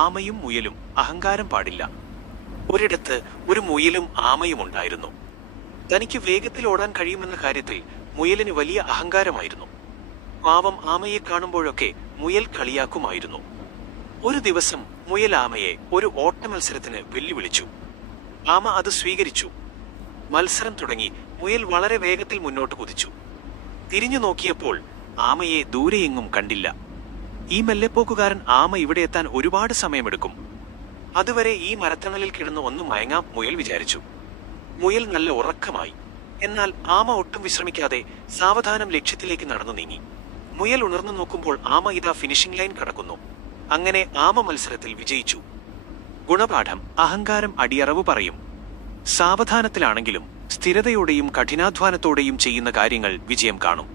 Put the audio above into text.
ആമയും മുയലും അഹങ്കാരം പാടില്ല. ഒരിടത്ത് ഒരു മുയലും ആമയും ഉണ്ടായിരുന്നു. തനിക്ക് വേഗത്തിൽ ഓടാൻ കഴിയുമെന്ന കാര്യത്തിൽ മുയലിന് വലിയ അഹങ്കാരമായിരുന്നു. പാവം ആമയെ കാണുമ്പോഴൊക്കെ മുയൽ കളിയാക്കുമായിരുന്നു. ഒരു ദിവസം മുയൽ ആമയെ ഒരു ഓട്ട മത്സരത്തിന് വെല്ലുവിളിച്ചു. ആമ അത് സ്വീകരിച്ചു. മത്സരം തുടങ്ങി. മുയൽ വളരെ വേഗത്തിൽ മുന്നോട്ട് കുതിച്ചു. തിരിഞ്ഞു നോക്കിയപ്പോൾ ആമയെ ദൂരെയെങ്ങും കണ്ടില്ല. ഈ മെല്ലെപ്പോക്കുകാരൻ ആമ ഇവിടെ എത്താൻ ഒരുപാട് സമയമെടുക്കും. അതുവരെ ഈ മരത്തണലിൽ കിടന്ന് ഒന്ന് മയങ്ങാം മുയൽ വിചാരിച്ചു. മുയൽ നല്ല ഉറക്കമായി. എന്നാൽ ആമ ഒട്ടും വിശ്രമിക്കാതെ സാവധാനം ലക്ഷ്യത്തിലേക്ക് നടന്നു നീങ്ങി. മുയൽ ഉണർന്നു നോക്കുമ്പോൾ ആമ ഇതാ ഫിനിഷിംഗ് ലൈൻ കടക്കുന്നു. അങ്ങനെ ആമ മത്സരത്തിൽ വിജയിച്ചു. ഗുണപാഠം: അഹങ്കാരം അടിയറവ് പറയും. സാവധാനത്തിലാണെങ്കിലും സ്ഥിരതയോടെയും കഠിനാധ്വാനത്തോടെയും ചെയ്യുന്ന കാര്യങ്ങൾ വിജയം കാണും.